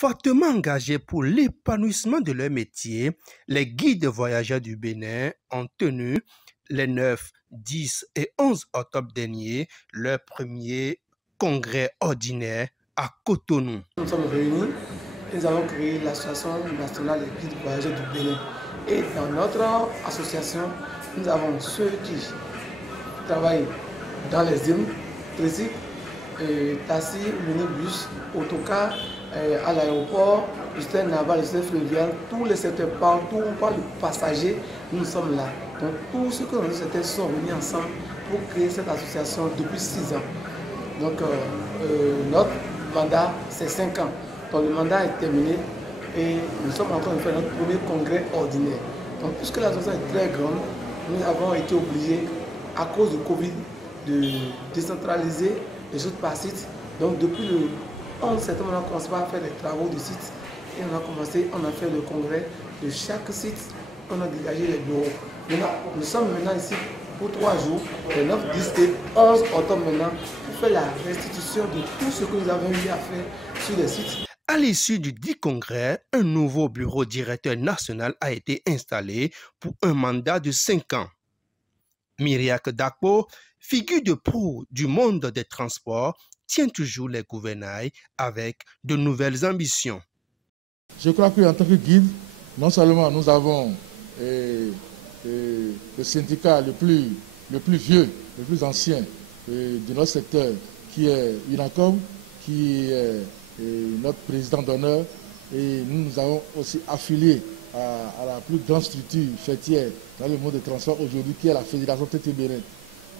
Fortement engagés pour l'épanouissement de leur métier, les guides voyageurs du Bénin ont tenu les 9, 10 et 11 octobre dernier leur premier congrès ordinaire à Cotonou. Nous sommes réunis et nous avons créé l'association nationale des guides voyageurs du Bénin. Et dans notre association, nous avons ceux qui travaillent dans les îles, tricycles, taxi, minibus, autocar, à l'aéroport, le système naval, le système fluvial, tous les secteurs, partout où on parle de passagers, nous sommes là. Donc tous ceux que dans le secteur sont réunis ensemble pour créer cette association depuis 6 ans. Donc notre mandat, c'est 5 ans. Donc le mandat est terminé et nous sommes en train de faire notre premier congrès ordinaire. Donc puisque l'association est très grande, nous avons été obligés, à cause du Covid, de décentraliser les autres par site. Donc depuis le 11 septembre, on a commencé à faire des travaux de site et on a fait le congrès de chaque site. On a dégagé les bureaux. Maintenant, nous sommes maintenant ici pour 3 jours, le 9, 10 et 11 octobre maintenant, pour faire la restitution de tout ce que nous avons eu à faire sur les sites. À l'issue du 10 congrès, un nouveau bureau directeur national a été installé pour un mandat de 5 ans. Myriaque Dakpo, figure de proue du monde des transports, tient toujours les gouvernails avec de nouvelles ambitions. Je crois qu'en tant que guide, non seulement nous avons le syndicat le plus vieux, le plus ancien de notre secteur, qui est UNACOM, qui est notre président d'honneur, et nous nous avons aussi affilié à la plus grande structure fêtière dans le monde des transports aujourd'hui, qui est la Fédération TT Bénin.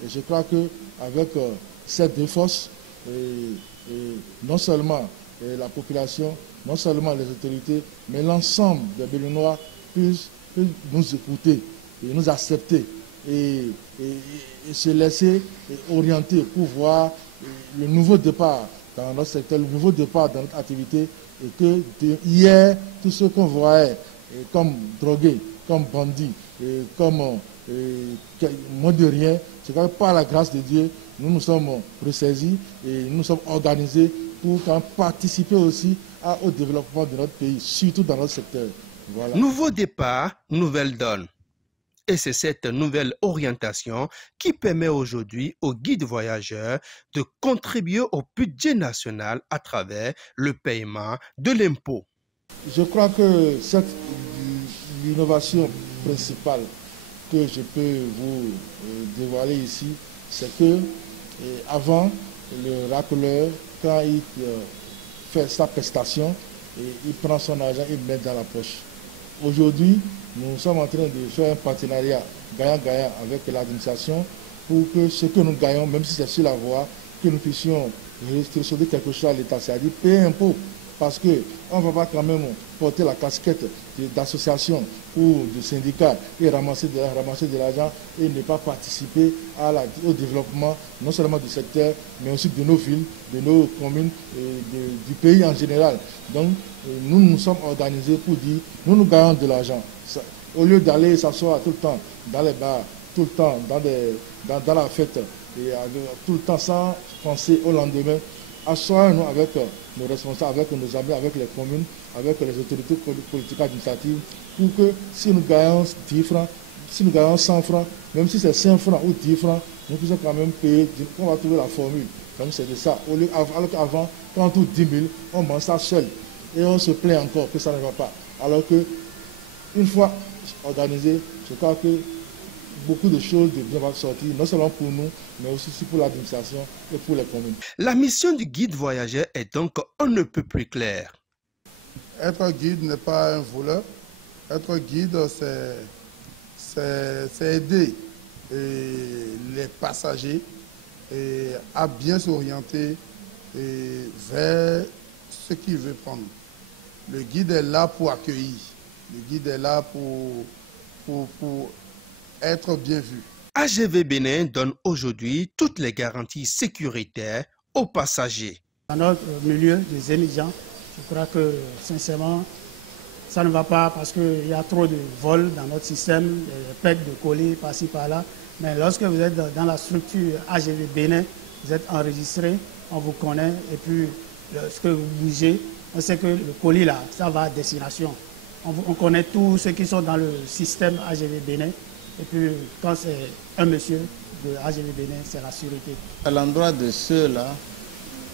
Et je crois qu'avec ces deux forces, non seulement la population, non seulement les autorités, mais l'ensemble des Béninois puissent nous écouter et nous accepter et se laisser orienter pour voir le nouveau départ dans notre secteur, le nouveau départ dans notre activité, et que hier, tout ce qu'on voyait comme drogués, comme bandits, comme moins de rien, c'est que par la grâce de Dieu, nous nous sommes ressaisis et nous nous sommes organisés pour participer aussi au développement de notre pays, surtout dans notre secteur. Voilà. Nouveau départ, nouvelle donne. Et c'est cette nouvelle orientation qui permet aujourd'hui aux guides voyageurs de contribuer au budget national à travers le paiement de l'impôt. Je crois que l'innovation principale que je peux vous dévoiler ici, c'est que avant, le racleur, quand il fait sa prestation, il prend son argent et le met dans la poche. Aujourd'hui, nous sommes en train de faire un partenariat gagnant-gagnant avec l'administration pour que ce que nous gagnons, même si c'est sur la voie, que nous puissions restaurer quelque chose à l'État, c'est-à-dire payer un impôt. Parce qu'on ne va pas quand même porter la casquette d'association ou de syndicat et ramasser de l'argent et ne pas participer au développement non seulement du secteur, mais aussi de nos villes, de nos communes et du pays en général. Donc nous nous sommes organisés pour dire, nous gagnons de l'argent. Au lieu d'aller s'asseoir tout le temps dans les bars, tout le temps dans la fête, et tout le temps sans penser au lendemain, assoyons-nous avec nos responsables, avec nos amis, avec les communes, avec les autorités politiques administratives, pour que si nous gagnons 10 francs, si nous gagnons 100 francs, même si c'est 5 francs ou 10 francs, nous puissions quand même payer, on va trouver la formule. Donc c'est de ça. Alors qu'avant, quand on trouve 10 000, on mange ça seul. Et on se plaint encore que ça ne va pas. Alors que, une fois organisé, je crois que beaucoup de choses de bien vont sortir, non seulement pour nous, mais aussi pour l'administration et pour les communes. La mission du guide voyageur est donc on ne peut plus claire. Être guide n'est pas un voleur. Être guide, c'est aider les passagers à bien s'orienter vers ce qu'ils veulent prendre. Le guide est là pour accueillir. Le guide est là pour être bien vu. AGV Bénin donne aujourd'hui toutes les garanties sécuritaires aux passagers. Dans notre milieu des émigrants, je crois que sincèrement, ça ne va pas parce qu'il y a trop de vols dans notre système, des pertes de colis par-ci par-là. Mais lorsque vous êtes dans la structure AGV Bénin, vous êtes enregistré, on vous connaît et puis lorsque vous bougez, On sait que le colis, là, ça va à destination. On connaît tous ceux qui sont dans le système AGV Bénin. Et puis, quand c'est un monsieur de AGV Bénin, c'est la sûreté. À l'endroit de ceux-là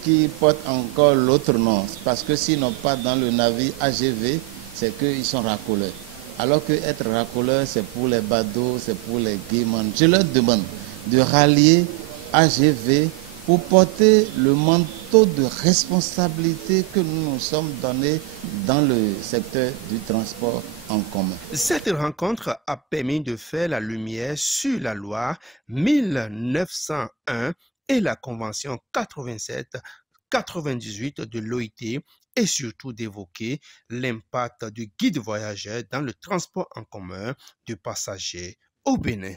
qui portent encore l'autre nom, parce que s'ils n'ont pas dans le navire AGV, c'est qu'ils sont racoleurs. Alors que être racoleur, c'est pour les badauds, c'est pour les guémans. Je leur demande de rallier AGV pour porter le manteau de responsabilité que nous nous sommes donnés dans le secteur du transport en commun. Cette rencontre a permis de faire la lumière sur la loi 1901 et la convention 87-98 de l'OIT et surtout d'évoquer l'impact du guide voyageur dans le transport en commun de passagers au Bénin.